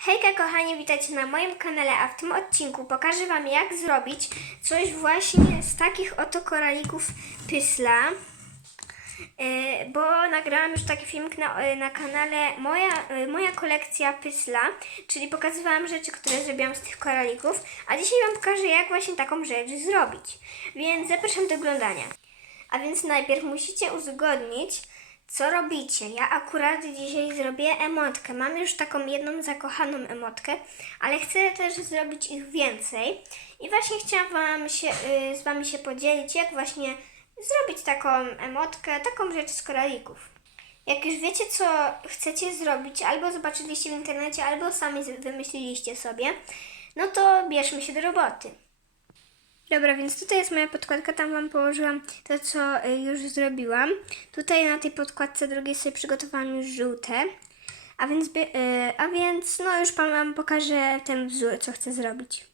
Hejka kochani, witajcie na moim kanale, a w tym odcinku pokażę Wam jak zrobić coś właśnie z takich oto koralików pysla. Yy, bo nagrałam już taki filmik na, yy, na kanale moja, yy, moja kolekcja pysla, czyli pokazywałam rzeczy, które zrobiłam z tych koralików, a dzisiaj Wam pokażę jak właśnie taką rzecz zrobić. Więc zapraszam do oglądania. A więc najpierw musicie uzgodnić, co robicie. Ja akurat dzisiaj zrobię emotkę. Mam już taką jedną zakochaną emotkę, ale chcę też zrobić ich więcej. I właśnie chciałam się, y, z Wami się podzielić, jak właśnie zrobić taką emotkę, taką rzecz z koralików. Jak już wiecie, co chcecie zrobić, albo zobaczyliście w internecie, albo sami wymyśliliście sobie, no to bierzmy się do roboty. Dobra, więc tutaj jest moja podkładka, tam Wam położyłam to, co y, już zrobiłam. Tutaj na tej podkładce drugiej sobie przygotowałam już żółte. A więc, y, a więc no już Wam pokażę ten wzór, co chcę zrobić.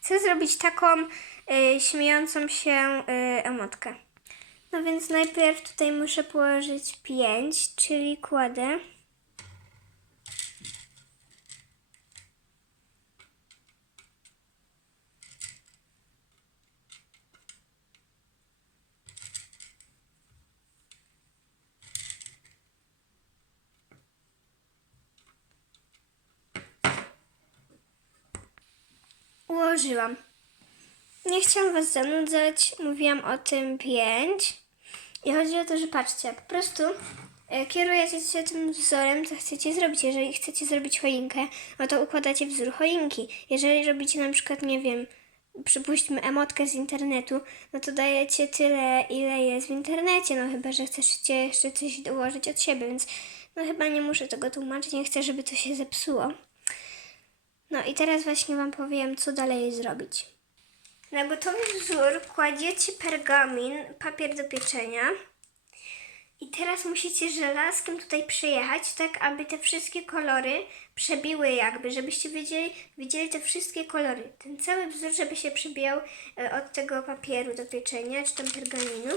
Chcę zrobić taką y, śmiejącą się emotkę. No więc najpierw tutaj muszę położyć 5, czyli kładę. Ułożyłam. Nie chciałam Was zanudzać, mówiłam o tym 5. I chodzi o to, że patrzcie, po prostu e, kierujecie się tym wzorem, co chcecie zrobić. Jeżeli chcecie zrobić choinkę, no to układacie wzór choinki. Jeżeli robicie na przykład, nie wiem, przypuśćmy emotkę z internetu, no to dajecie tyle, ile jest w internecie, no chyba, że chcecie jeszcze coś dołożyć od siebie, więc no chyba nie muszę tego tłumaczyć, nie chcę, żeby to się zepsuło. No i teraz właśnie Wam powiem, co dalej zrobić. Na gotowy wzór kładziecie pergamin, papier do pieczenia. I teraz musicie żelazkiem tutaj przejechać, tak aby te wszystkie kolory przebiły jakby, żebyście widzieli, widzieli te wszystkie kolory. Ten cały wzór, żeby się przebijał e, od tego papieru do pieczenia, czy tam pergaminu.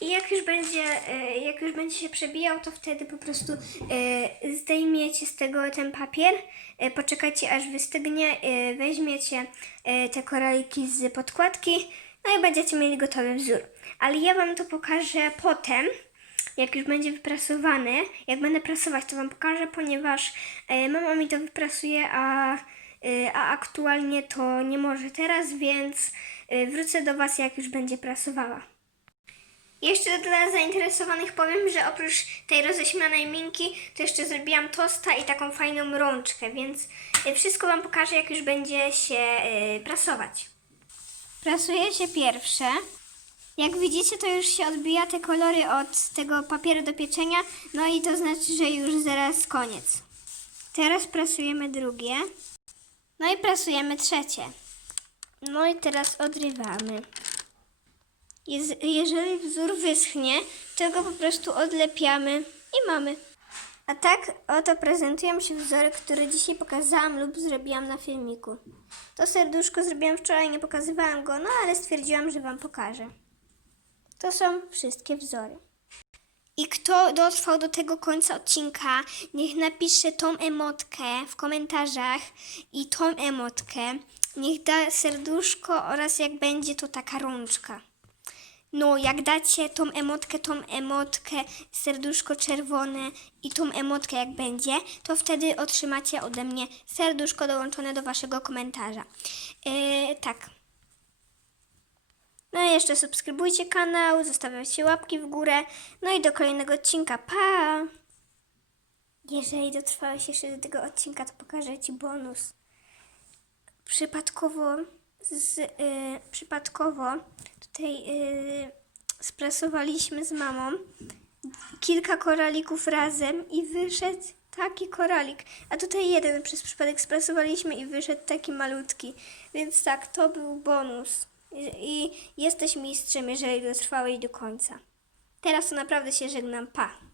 I jak już będzie, e, jak już będzie się przebijał, to wtedy po prostu e, zdejmiecie z tego ten papier, e, poczekajcie aż wystygnie, weźmiecie te koraliki z podkładki, no i będziecie mieli gotowy wzór. Ale ja Wam to pokażę potem, jak już będzie wyprasowany. Jak będę prasować, to Wam pokażę, ponieważ mama mi to wyprasuje, a, a aktualnie to nie może teraz, więc wrócę do Was, jak już będzie prasowała. Jeszcze dla zainteresowanych powiem, że oprócz tej roześmianej minki, to jeszcze zrobiłam tosta i taką fajną rączkę, więc y, wszystko Wam pokażę, jak już będzie się y, prasować. Prasuje się pierwsze. Jak widzicie, to już się odbija te kolory od tego papieru do pieczenia, no i to znaczy, że już zaraz koniec. Teraz prasujemy drugie. No i prasujemy trzecie. No i teraz odrywamy. Jeżeli wzór wyschnie, to go po prostu odlepiamy i mamy. A tak oto prezentują się wzory, które dzisiaj pokazałam lub zrobiłam na filmiku. To serduszko zrobiłam wczoraj, nie pokazywałam go, no ale stwierdziłam, że Wam pokażę. To są wszystkie wzory. I kto dotrwał do tego końca odcinka, niech napisze tą emotkę w komentarzach i tą emotkę. Niech da serduszko oraz jak będzie to taka rączka. No, jak dacie tą emotkę, tą emotkę, serduszko czerwone i tą emotkę jak będzie, to wtedy otrzymacie ode mnie serduszko dołączone do waszego komentarza. Yy, tak. No i jeszcze subskrybujcie kanał, zostawiajcie łapki w górę. No i do kolejnego odcinka. Pa! Jeżeli dotrwałeś jeszcze do tego odcinka, to pokażę Ci bonus. Przypadkowo, z, y, przypadkowo tutaj y, sprasowaliśmy z mamą kilka koralików razem i wyszedł taki koralik. A tutaj jeden przez przypadek sprasowaliśmy i wyszedł taki malutki. Więc tak, to był bonus. I, i jesteś mistrzem, jeżeli dotrwałeś do końca. Teraz to naprawdę się żegnam. Pa!